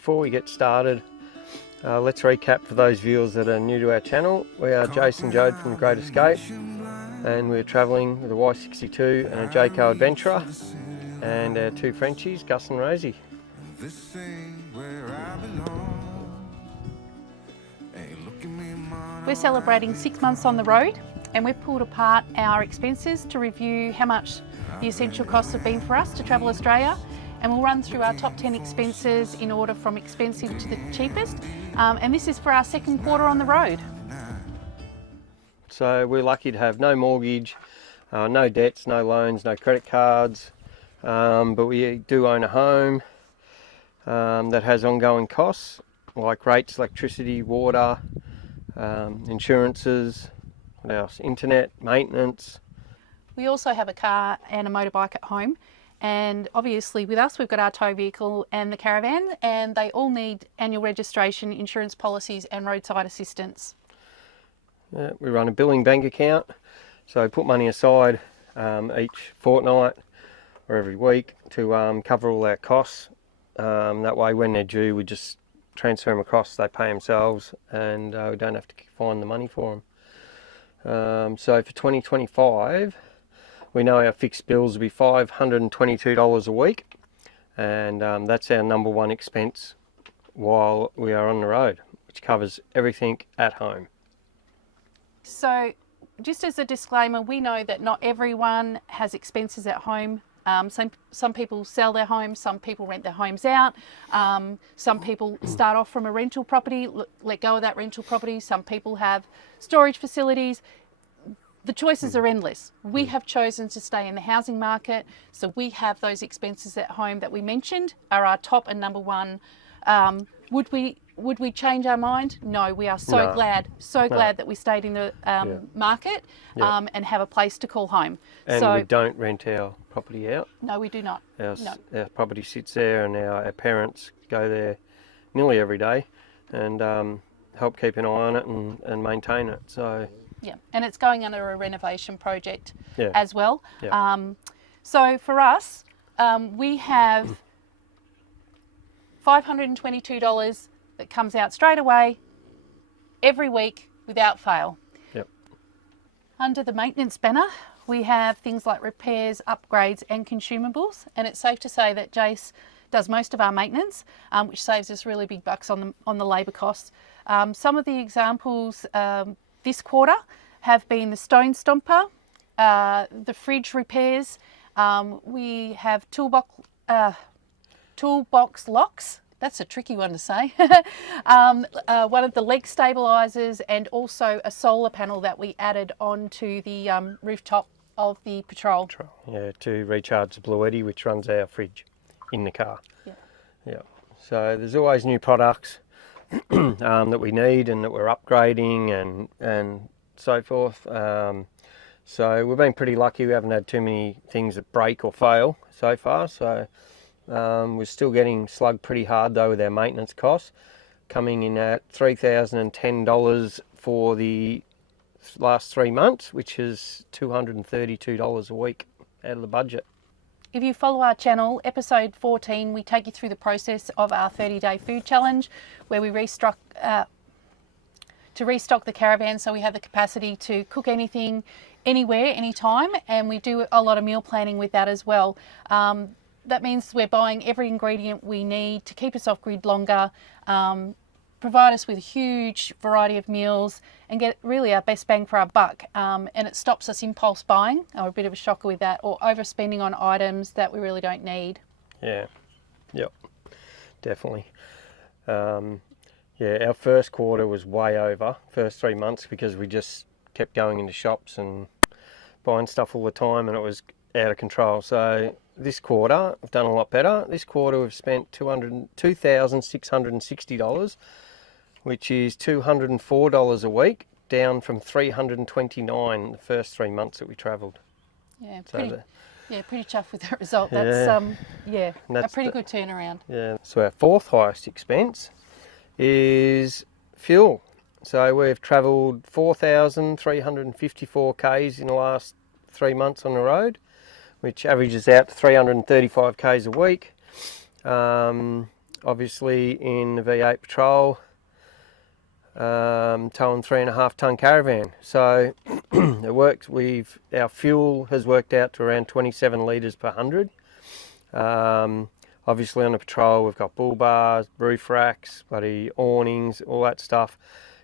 before we get started, let's recap for those viewers that are new to our channel. We are Jason and Jode from The Great Escape, and we're travelling with a Y62 and a Jayco Adventurer, and our two Frenchies, Gus and Rosie. We're celebrating 6 months on the road, and we've pulled apart our expenses to review how much the essential costs have been for us to travel Australia, and we'll run through our top 10 expenses in order from expensive to the cheapest, and this is for our second quarter on the road. So we're lucky to have no mortgage, no debts, no loans, no credit cards, but we do own a home that has ongoing costs like rates, electricity, water, insurances, what else? Internet, maintenance. We also have a car and a motorbike at home, and obviously with us we've got our tow vehicle and the caravan, and they all need annual registration, insurance policies and roadside assistance. Yeah, we run a billing bank account, so put money aside each fortnight or every week to cover all our costs. That way when they're due we just transfer them across, they pay themselves, and we don't have to find the money for them. So for 2025 we know our fixed bills will be $522 a week, and that's our number one expense while we are on the road, which covers everything at home. So just as a disclaimer, we know that not everyone has expenses at home. Some people sell their homes, some people rent their homes out, some people start off from a rental property, let go of that rental property, some people have storage facilities. The choices are endless. We have chosen to stay in the housing market, so we have those expenses at home that we mentioned are our top and number one. Would we change our mind? No, we are so glad that we stayed in the market and have a place to call home. And so, we don't rent our property out. No, we do not. Our property sits there, and our parents go there nearly every day and help keep an eye on it and maintain it. So yeah, and it's going under a renovation project Yeah. as well. Yeah. So for us, we have $522 that comes out straight away every week without fail. Yep. Under the maintenance banner, we have things like repairs, upgrades and consumables, and it's safe to say that Jace does most of our maintenance, which saves us really big bucks on the labour costs. Some of the examples this quarter have been the stone stomper, the fridge repairs, we have toolbox locks. That's a tricky one to say. One of the leg stabilisers, and also a solar panel that we added onto the rooftop of the Patrol. Yeah, to recharge the Blue Eddy, which runs our fridge in the car. Yeah. Yeah. So there's always new products that we need and that we're upgrading and so forth. So we've been pretty lucky. We haven't had too many things that break or fail so far. So we're still getting slugged pretty hard though with our maintenance costs, coming in at $3,010 for the last 3 months, which is $232 a week out of the budget. If you follow our channel, episode 14, we take you through the process of our 30-day food challenge, where we restock the caravan so we have the capacity to cook anything, anywhere, anytime, and we do a lot of meal planning with that as well. That means we're buying every ingredient we need to keep us off grid longer, provide us with a huge variety of meals, and get really our best bang for our buck. And it stops us impulse buying, or a bit of a shocker with that, or overspending on items that we really don't need. Yeah, yep, definitely. Yeah, our first quarter was way over, first 3 months, because we just kept going into shops and buying stuff all the time, and it was out of control. So this quarter we've done a lot better. This quarter we've spent $2,660, which is $204 a week, down from $329 the first 3 months that we travelled. Yeah, So pretty chuffed with that result. That's a pretty good turnaround. Yeah. So our fourth highest expense is fuel. So we've travelled 4,354 k's in the last 3 months on the road, which averages out to 335 k's a week. obviously in the V8 Patrol, towing 3.5 ton caravan. So it works. Our fuel has worked out to around 27 litres per 100. Obviously on the Patrol we've got bull bars, roof racks, bloody awnings, all that stuff.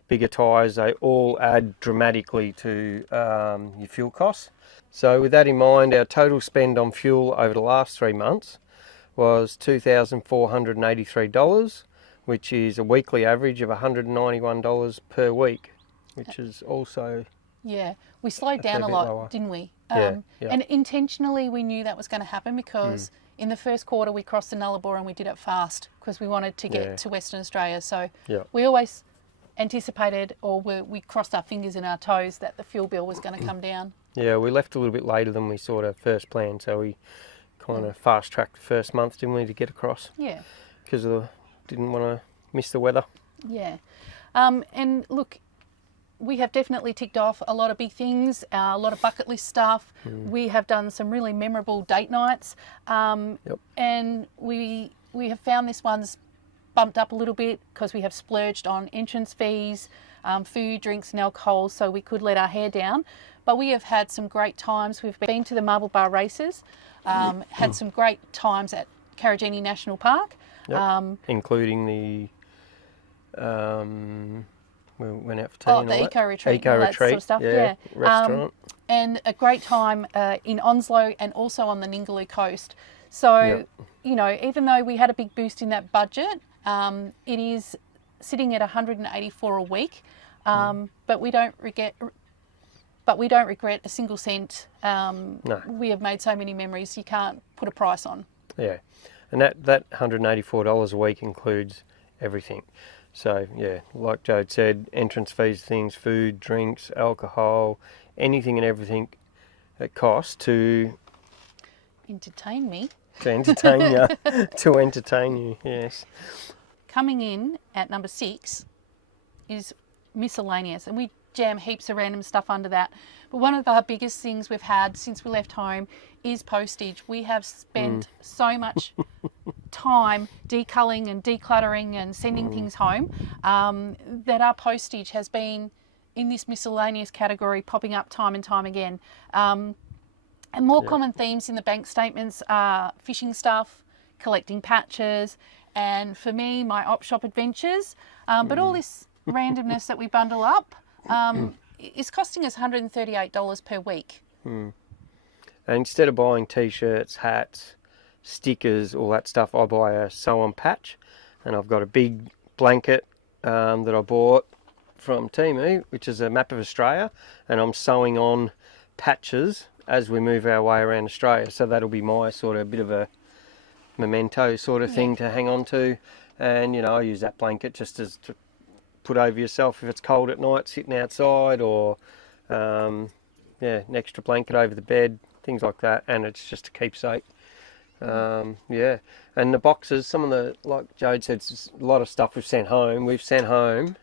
Bigger tyres, they all add dramatically to your fuel costs. So with that in mind, our total spend on fuel over the last 3 months was $2,483, which is a weekly average of $191 per week, which is also... Yeah, we slowed down a lot, lower. Didn't we? Yeah. And intentionally we knew that was going to happen because in the first quarter we crossed the Nullarbor and we did it fast because we wanted to get to Western Australia. So we always anticipated, or we crossed our fingers and our toes, that the fuel bill was going to come down. Yeah, we left a little bit later than we sort of first planned, so we kind of fast-tracked the first month, didn't we, to get across? Yeah. Because didn't want to miss the weather. Yeah. And look, we have definitely ticked off a lot of big things, a lot of bucket list stuff. We have done some really memorable date nights, and we have found this one's bumped up a little bit because we have splurged on entrance fees, food, drinks and alcohol, so we could let our hair down. But we have had some great times. We've been to the Marble Bar races, had some great times at Karijini National Park. Including the... we went out for tea and all the that. eco-retreat. Eco-retreat, sort of stuff. Yeah. Restaurant. And a great time in Onslow and also on the Ningaloo coast. So, you know, even though we had a big boost in that budget, it is sitting at $184 a week, but we don't regret a single cent. No. We have made so many memories you can't put a price on. Yeah, and that $184 a week includes everything. So yeah, like Jode said, entrance fees, things, food, drinks, alcohol, anything and everything it costs to entertain me. To entertain you. To entertain you, yes. Coming in at number 6 is miscellaneous, and we jam heaps of random stuff under that. But one of our biggest things we've had since we left home is postage. We have spent so much time deculling and decluttering and sending things home that our postage has been in this miscellaneous category, popping up time and time again. And more common themes in the bank statements are fishing stuff, collecting patches, and for me, my op shop adventures. But all this randomness that we bundle up is costing us $138 per week. And instead of buying t-shirts, hats, stickers, all that stuff, I buy a sew-on patch, and I've got a big blanket that I bought from Temu, which is a map of Australia, and I'm sewing on patches as we move our way around Australia. So that'll be my sort of bit of a memento sort of thing to hang on to. And you know, I use that blanket just as to put over yourself if it's cold at night sitting outside, or an extra blanket over the bed, things like that. And it's just a keepsake. And the boxes, some of the, like Jode said, a lot of stuff we've sent home. We've sent home,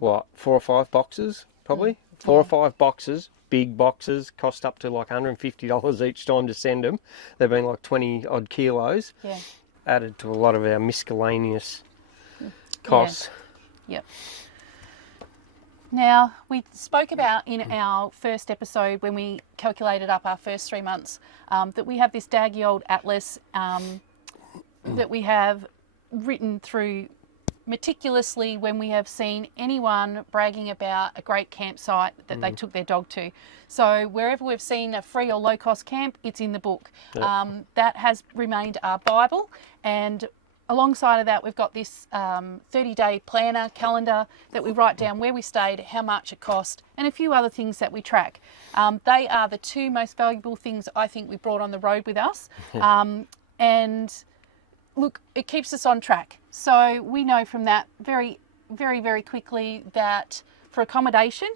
what, 4 or 5 boxes probably? 4 or 5 boxes. Big boxes, cost up to like $150 each time to send them. They've been like 20 odd kilos, added to a lot of our miscellaneous costs. Yep. Now, we spoke about in our first episode when we calculated up our first 3 months that we have this daggy old atlas that we have written through meticulously when we have seen anyone bragging about a great campsite that they took their dog to. So wherever we've seen a free or low cost camp, it's in the book. That has remained our Bible, and alongside of that we've got this 30-day planner calendar that we write down where we stayed, how much it cost, and a few other things that we track. They are the 2 most valuable things I think we brought on the road with us. And look, it keeps us on track. So we know from that very, very, very quickly that for accommodation,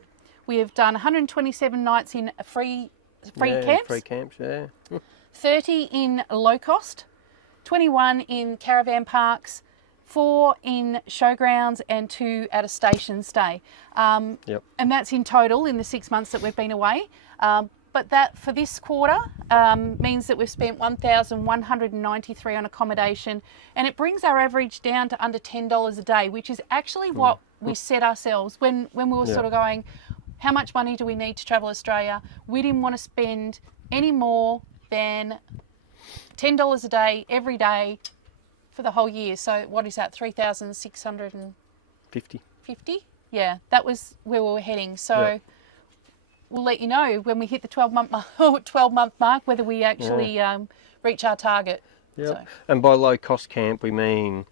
we have done 127 nights in free camps. Free camps, 30 in low cost, 21 in caravan parks, 4 in showgrounds, and 2 at a station stay. And that's in total in the 6 months that we've been away. But that for this quarter means that we've spent $1,193 on accommodation, and it brings our average down to under $10 a day, which is actually what we set ourselves when we were sort of going, how much money do we need to travel Australia? We didn't want to spend any more than $10 a day every day for the whole year. So what is that, 3,650? 50. Yeah, that was where we were heading. So we'll let you know when we hit the 12-month mark whether we actually reach our target. Yeah. So. And by low cost camp we mean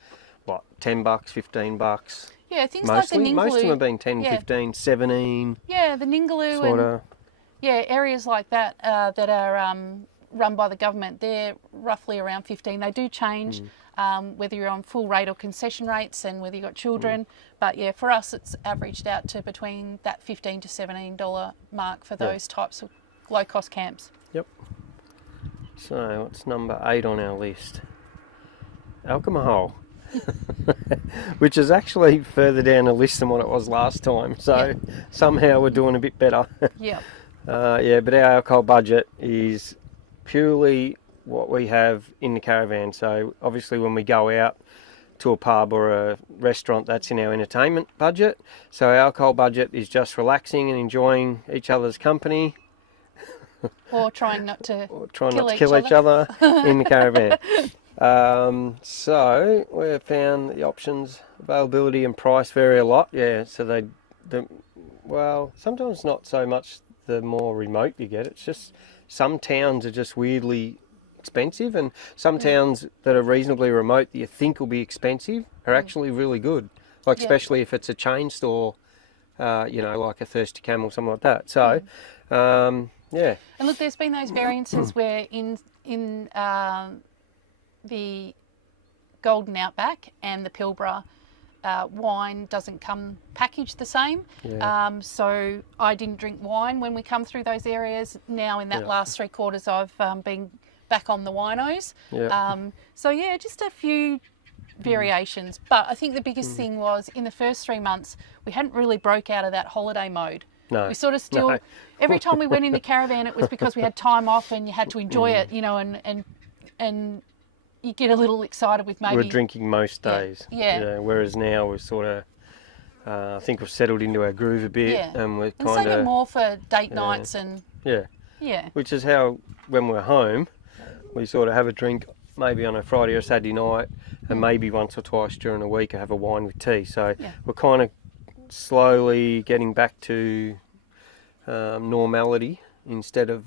what, $10, $15? Yeah, things Mostly, like the Ningaloo. most of them have been 10, 15, 17. Yeah, the Ningaloo Sorta. and areas like that that are run by the government, they're roughly around 15. They do change whether you're on full rate or concession rates and whether you've got children. But yeah, for us it's averaged out to between that $15 to $17 mark for those types of low cost camps. Yep. So what's number 8 on our list? Alcohol. Which is actually further down the list than what it was last time. So somehow we're doing a bit better. Yeah. But our alcohol budget is purely what we have in the caravan. So obviously when we go out to a pub or a restaurant, that's in our entertainment budget. So our alcohol budget is just relaxing and enjoying each other's company. Or trying not to kill each other in the caravan. So we found the options, availability and price vary a lot. Yeah, so well, sometimes not so much the more remote you get. It's just some towns are just weirdly expensive, and some towns that are reasonably remote that you think will be expensive are actually really good. Like especially if it's a chain store, like a Thirsty Camel, something like that. So, And look, there's been those variances where in the Golden Outback and the Pilbara, wine doesn't come packaged the same. So I didn't drink wine when we come through those areas. Now in that last 3 quarters I've been back on the winos. Just a few variations. But I think the biggest thing was in the first 3 months we hadn't really broke out of that holiday mode. No. We sort of still, every time we went in the caravan, it was because we had time off and you had to enjoy it, and you get a little excited with maybe... We're drinking most days. Yeah. Whereas now we're sort of, I think we've settled into our groove a bit. Yeah. And we're And kind saving of... more for date nights and... Yeah. Yeah. Which is how, when we're home, we sort of have a drink maybe on a Friday or Saturday night, and maybe once or twice during the week I have a wine with tea. So we're kind of slowly getting back to normality instead of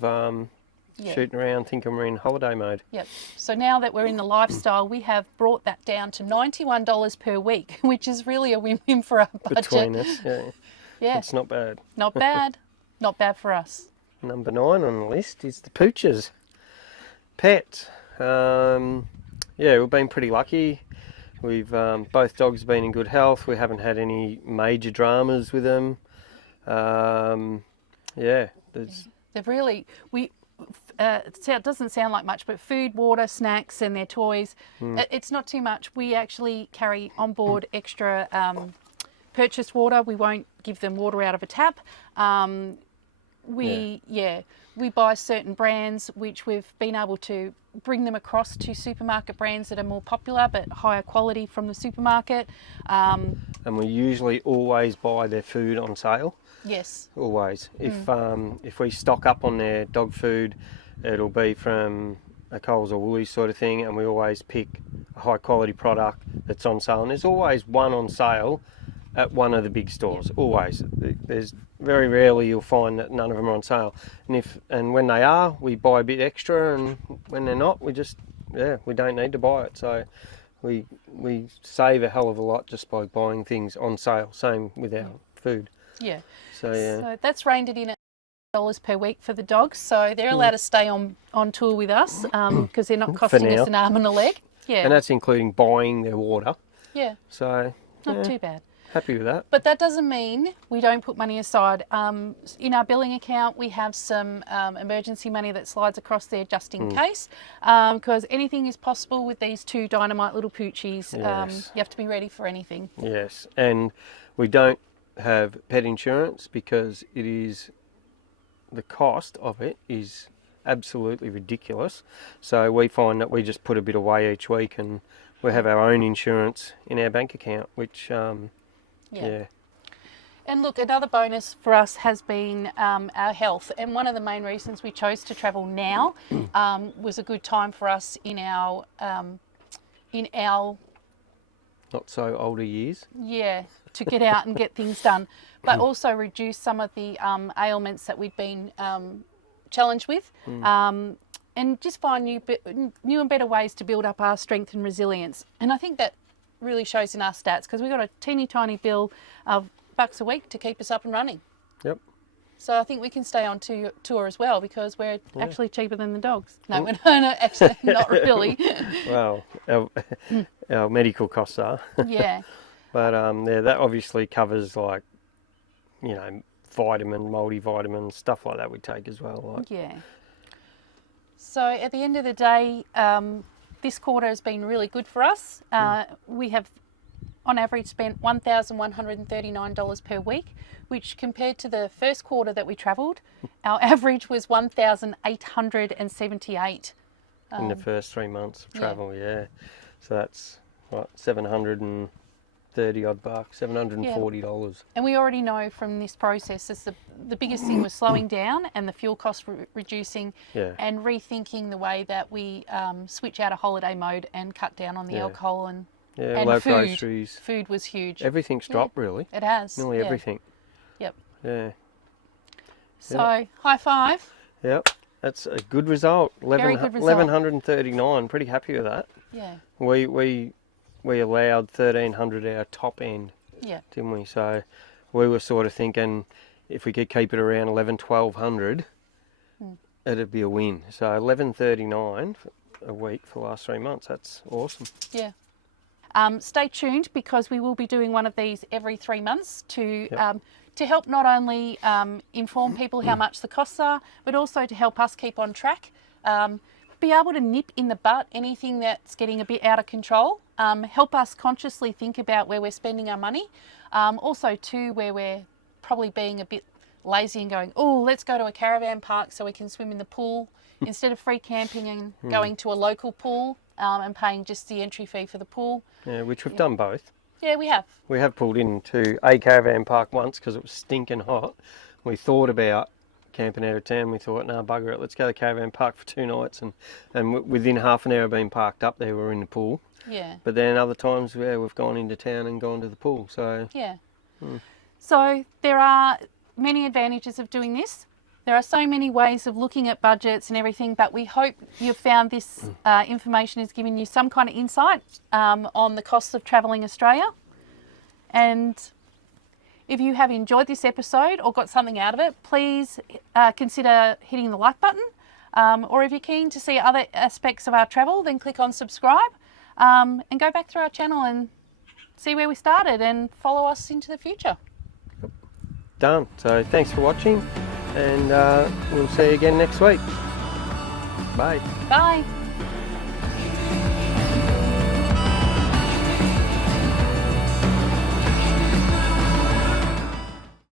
shooting around thinking we're in holiday mode. Yep. So now that we're in the lifestyle, we have brought that down to $91 per week, which is really a win-win for our budget. Between us, Yeah. It's not bad. Not bad. Not bad for us. Number 9 on the list is the pooches. Pets. We've been pretty lucky. We've both dogs have been in good health. We haven't had any major dramas with them. They've really, it doesn't sound like much, but food, water, snacks and their toys, it's not too much. We actually carry on board extra purchased water. We won't give them water out of a tap. We buy certain brands which we've been able to bring them across to supermarket brands that are more popular but higher quality from the supermarket. And we usually always buy their food on sale. Yes. Always. If we stock up on their dog food, it'll be from a Coles or Woolies sort of thing, and we always pick a high quality product that's on sale. And there's always one on sale at one of the big stores. Always. There's very rarely you'll find that none of them are on sale. And when they are, we buy a bit extra, and when they're not, we just we don't need to buy it. So we save a hell of a lot just by buying things on sale. Same with our food. Yeah. So that's reined it in at $1 per week for the dogs. So they're allowed to stay on tour with us because they're not costing us an arm and a leg. Yeah. And that's including buying their water. Yeah. So not too bad. Happy with that. But that doesn't mean we don't put money aside. In our billing account, we have some emergency money that slides across there just in case, because anything is possible with these 2 dynamite little poochies. Yes. You have to be ready for anything. Yes, and we don't have pet insurance because it is the cost of it is absolutely ridiculous. So we find that we just put a bit away each week, and we have our own insurance in our bank account, which yeah. And look, another bonus for us has been our health. And one of the main reasons we chose to travel now was a good time for us in our not so older years. Yeah, to get out and get things done, but also reduce some of the ailments that we've been challenged with, and just find new and better ways to build up our strength and resilience. And I think that really shows in our stats, because we've got a teeny tiny bill of $1 a week to keep us up and running. Yep. So I think we can stay on tour as well, because we're actually cheaper than the dogs. No, we're not, actually, not really. Well, our medical costs are. Yeah. But yeah, that obviously covers, like, you know, multivitamins, stuff like that we take as well. Like. Yeah. So at the end of the day, this quarter has been really good for us. We have, on average, spent $1,139 per week, which compared to the first quarter that we travelled, our average was $1,878. In the first 3 months of travel, yeah. So that's what, $730 odd bucks, $740. And we already know from this process, the biggest thing was slowing down and the fuel cost reducing, and rethinking the way that we switch out of holiday mode and cut down on the alcohol and low food. groceries. Food was huge. Everything's dropped, really. It has. Nearly everything. Yep. Yeah. So, high five. Yep. That's a good result. Very good result. 1139. Pretty happy with that. Yeah. We allowed 1300 our top end. Yeah. Didn't we? So we were sort of thinking if we could keep it around 1200, it'd be a win. So 1139 a week for the last 3 months. That's awesome. Yeah. Stay tuned, because we will be doing one of these every 3 months to help not only inform people how much the costs are, but also to help us keep on track. Be able to nip in the butt anything that's getting a bit out of control. Help us consciously think about where we're spending our money. Also too, where we're probably being a bit lazy and going, oh, let's go to a caravan park so we can swim in the pool, instead of free camping and going to a local pool and paying just the entry fee for the pool. Yeah, which we've done both. Yeah, we have. We have pulled into a caravan park once because it was stinking hot. We thought about camping out of town. We thought, no, bugger it, let's go to the caravan park for 2 nights. And within half an hour of being parked up there, we're in the pool. Yeah. But then other times, we've gone into town and gone to the pool. So yeah. So there are many advantages of doing this. There are so many ways of looking at budgets and everything, but we hope you've found this information has given you some kind of insight on the costs of travelling Australia. And if you have enjoyed this episode or got something out of it, please consider hitting the like button. Or if you're keen to see other aspects of our travel, then click on subscribe and go back through our channel and see where we started and follow us into the future. Done. So thanks for watching, and we'll see you again next week. Bye. Bye.